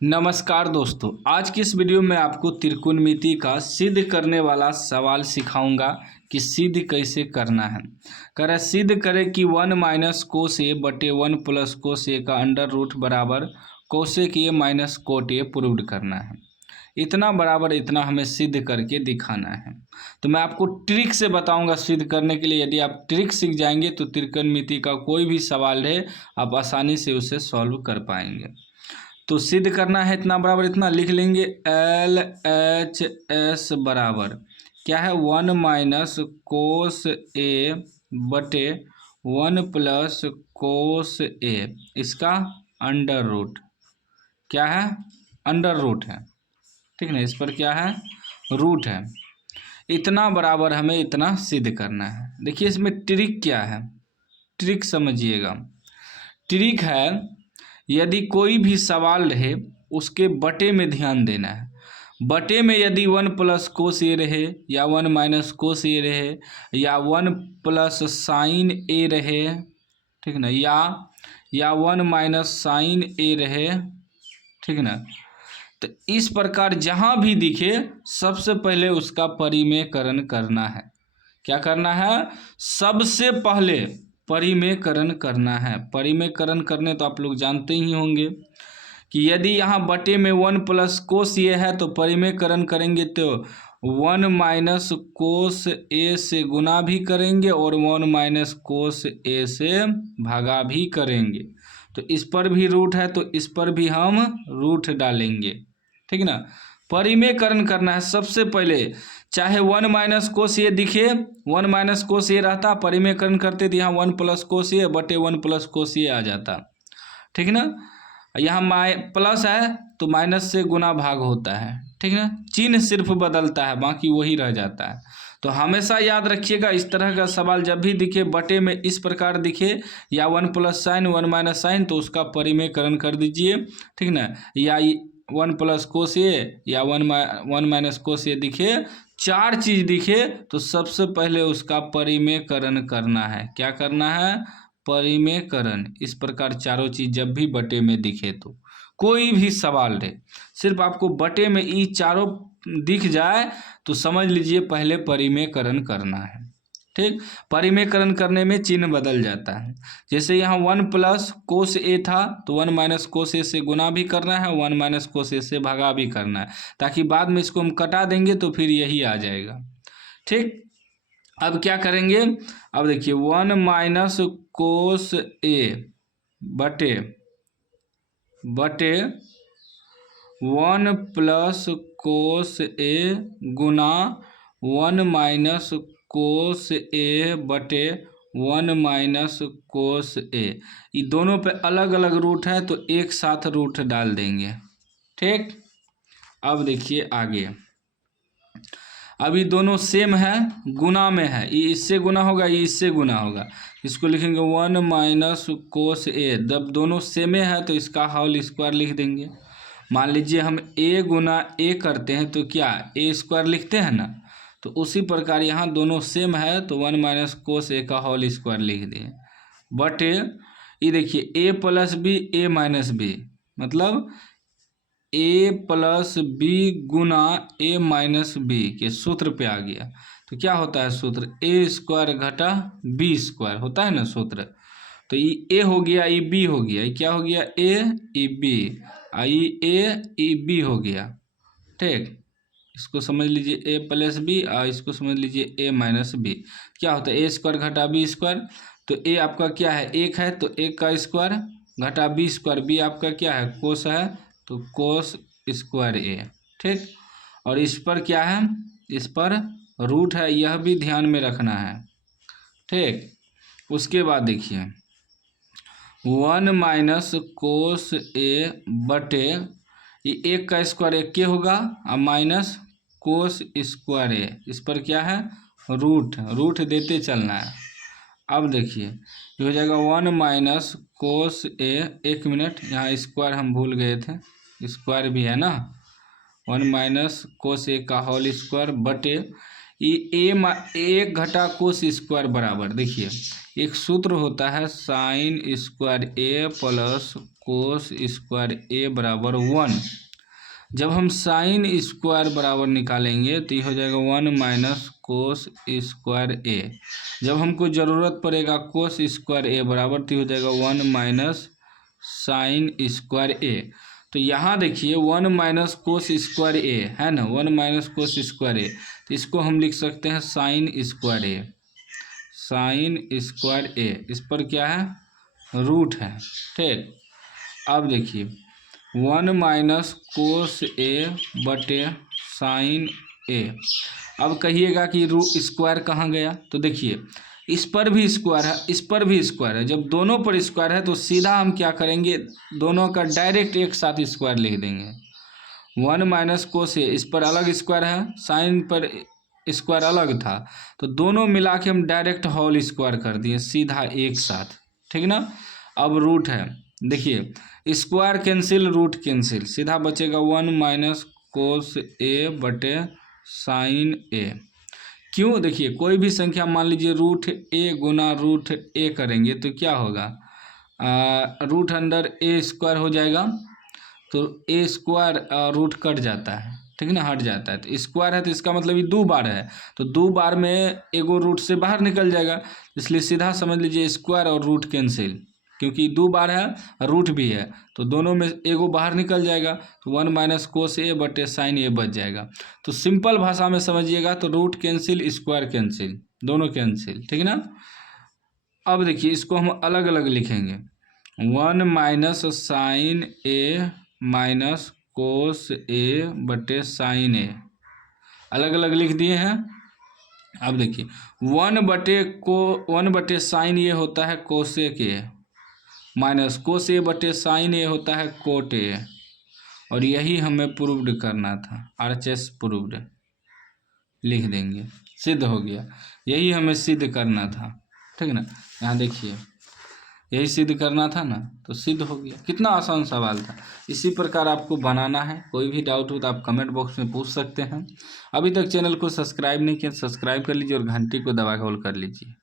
नमस्कार दोस्तों, आज की इस वीडियो में आपको त्रिकोणमिति का सिद्ध करने वाला सवाल सिखाऊंगा कि सिद्ध कैसे करना है। कह रहा सिद्ध करें कि 1 माइनस कोस ए बटे 1 प्लस कोस ए का अंडर रूट बराबर cosec A minus cot A proved करना है। इतना बराबर इतना हमें सिद्ध करके दिखाना है। तो मैं आपको ट्रिक से बताऊंगा सिद्ध करने के लिए। यदि आप ट्रिक सीख जाएंगे तो त्रिकोणमिति का कोई भी सवाल है आप आसानी से उसे सॉल्व कर पाएंगे। तो सिद्ध करना है इतना बराबर इतना लिख लेंगे। एल एच एस बराबर क्या है 1 माइनस कोस ए बटे 1 प्लस कोस ए, इसका अंडर रूट क्या है, अंडर रूट है, ठीक ना। इस पर क्या है, रूट है। इतना बराबर हमें इतना सिद्ध करना है। देखिए इसमें ट्रिक क्या है, ट्रिक समझिएगा। ट्रिक है यदि कोई भी सवाल रहे उसके बटे में ध्यान देना है। बटे में यदि 1 प्लस कोस ए रहे या 1 माइनस कोस ए रहे या 1 प्लस साइन ए रहे, ठीक ना, या 1 माइनस साइन ए रहे, ठीक ना। तो इस प्रकार जहाँ भी दिखे सबसे पहले उसका परिमेयकरण करना है। क्या करना है, सबसे पहले परिमेयकरण करना है। परिमेयकरण करने तो आप लोग जानते ही होंगे कि यदि यहाँ बटे में 1 प्लस कोस ये है तो परिमेयकरण करेंगे तो 1 माइनस कोस ए से गुना भी करेंगे और 1 माइनस कोस ए से भागा भी करेंगे। तो इस पर भी रूट है तो इस पर भी हम रूट डालेंगे, ठीक ना। परिमेयकरण करना है सबसे पहले। चाहे 1 माइनस कोस ए दिखे, 1 माइनस कोस ए रहता, परिमेयकरण करते तो यहाँ 1 प्लस कोस ए बटे 1 प्लस कोस ए आ जाता, ठीक ना। यहाँ प्लस है तो माइनस से गुना भाग होता है, ठीक ना। चिन्ह सिर्फ बदलता है, बाकी वही रह जाता है। तो हमेशा याद रखिएगा इस तरह का सवाल जब भी दिखे बटे में इस प्रकार दिखे या 1 प्लस साइन 1 माइनस साइन तो उसका परिमेयकरण कर दीजिए, ठीक ना। या 1 प्लस कोस ए या 1 माइनस कोस ए दिखे, चार चीज दिखे तो सबसे पहले उसका परिमेयकरण करना है। क्या करना है, परिमेयकरण। इस प्रकार चारों चीज जब भी बटे में दिखे तो कोई भी सवाल रहे, सिर्फ आपको बटे में ये चारों दिख जाए तो समझ लीजिए पहले परिमेयकरण करना है, ठीक। परिमेयकरण करने में चिन्ह बदल जाता है। जैसे यहाँ 1 प्लस कोस ए था तो 1 माइनस कोस ए से गुना भी करना है, 1 माइनस कोस ए से भागा भी करना है, ताकि बाद में इसको हम कटा देंगे तो फिर यही आ जाएगा, ठीक। अब क्या करेंगे, अब देखिए 1 माइनस कोस ए बटे 1 प्लस कोस ए गुना 1 माइनस कोस ए बटे 1 माइनस कोस ए। ये दोनों पे अलग अलग रूट है तो एक साथ रूट डाल देंगे, ठीक। अब देखिए आगे, अभी दोनों सेम है, गुना में है, ये इससे गुना होगा ये इससे गुना होगा। इसको लिखेंगे 1 माइनस कोस ए। जब दोनों सेमे है तो इसका होल स्क्वायर लिख देंगे। मान लीजिए हम ए गुना ए करते हैं तो क्या ए स्क्वायर लिखते हैं ना, तो उसी प्रकार यहाँ दोनों सेम है तो 1 माइनस कोस ए का होल स्क्वायर लिख दिए बटे ये देखिए ए प्लस बी ए माइनस बी, मतलब ए प्लस बी गुना ए माइनस बी के सूत्र पे आ गया। तो क्या होता है सूत्र, ए स्क्वायर घटा बी स्क्वायर होता है ना सूत्र। तो ये ए हो गया, ये बी हो गया, ये क्या हो गया, ए ये बी, ये ए ये बी हो गया, ठीक। इसको समझ लीजिए ए प्लस बी और इसको समझ लीजिए ए माइनस बी। क्या होता है ए स्क्वायर घटा बी स्क्वायर, तो ए आपका क्या है एक है तो एक का स्क्वायर घटा बी स्क्वायर, बी आपका क्या है कोस है तो कोस स्क्वायर ए, ठीक। और इस पर क्या है, इस पर रूट है, यह भी ध्यान में रखना है, ठीक। उसके बाद देखिए 1 माइनस कोस ए बटे ये एक का स्क्वायर एक के होगा और माइनस कोस स्क्वायर ए, इस पर क्या है रूट, रूट देते चलना है। अब देखिए ये हो जाएगा 1 माइनस कोस ए, एक मिनट यहाँ स्क्वायर हम भूल गए थे, स्क्वायर भी है ना, 1 माइनस कोस ए का होल स्क्वायर बटे ये एक घटा कोस स्क्वायर बराबर, देखिए एक सूत्र होता है साइन स्क्वायर ए प्लस कोस स्क्वायर ए बराबर 1। जब हम साइन स्क्वायर बराबर निकालेंगे तो ये हो जाएगा 1 माइनस कोस स्क्वायर ए। जब हमको ज़रूरत पड़ेगा कोस स्क्वायर ए बराबर तो हो जाएगा 1 माइनस साइन स्क्वायर ए। तो यहाँ देखिए 1 माइनस कोस स्क्वायर ए है ना, 1 माइनस कोस स्क्वायर ए, तो इसको हम लिख सकते हैं साइन स्क्वायर ए। साइन स्क्वायर ए इस पर क्या है, रूट है। ठीक, अब देखिए 1 माइनस कोस ए बटे साइन ए। अब कहिएगा कि रूट स्क्वायर कहाँ गया, तो देखिए इस पर भी स्क्वायर है, इस पर भी स्क्वायर है। जब दोनों पर स्क्वायर है तो सीधा हम क्या करेंगे, दोनों का डायरेक्ट एक साथ स्क्वायर लिख देंगे। 1 माइनस कोस ए, इस पर अलग स्क्वायर है, साइन पर स्क्वायर अलग था, तो दोनों मिला के हम डायरेक्ट होल स्क्वायर कर दिए सीधा एक साथ। ठीक ना। अब रूट है, देखिए स्क्वायर कैंसिल रूट कैंसिल, सीधा बचेगा 1 माइनस कोस ए बटे साइन ए। क्यों, देखिए कोई भी संख्या मान लीजिए रूट ए गुना रूट ए करेंगे तो क्या होगा, रूट अंदर ए स्क्वायर हो जाएगा, तो ए स्क्वायर रूट कट जाता है, ठीक है ना, हट जाता है। तो स्क्वायर है तो इसका मतलब ये 2 बार है, तो 2 बार में एगो रूट से बाहर निकल जाएगा, इसलिए सीधा समझ लीजिए स्क्वायर और रूट कैंसिल, क्योंकि 2 बार है रूट भी है, तो दोनों में एगो बाहर निकल जाएगा, तो 1 माइनस कोस ए बटे साइन ए बच जाएगा। तो सिंपल भाषा में समझिएगा तो रूट कैंसिल स्क्वायर कैंसिल दोनों कैंसिल, ठीक है ना। अब देखिए इसको हम अलग अलग लिखेंगे, 1 माइनस साइन ए माइनस कोस ए बटे साइन ए, अलग अलग लिख दिए हैं। अब देखिए 1 बटे साइन ए होता है कोसेक ए, माइनस कोस ए बटे साइन ए होता है कोट ए, और यही हमें प्रूव्ड करना था, RHS प्रूव्ड लिख देंगे, सिद्ध हो गया। यही हमें सिद्ध करना था, ठीक है ना। यहाँ देखिए यही सिद्ध करना था ना, तो सिद्ध हो गया। कितना आसान सवाल था। इसी प्रकार आपको बनाना है। कोई भी डाउट हो तो आप कमेंट बॉक्स में पूछ सकते हैं। अभी तक चैनल को सब्सक्राइब नहीं किया, सब्सक्राइब कर लीजिए और घंटी को दबा के ऑल कर लीजिए।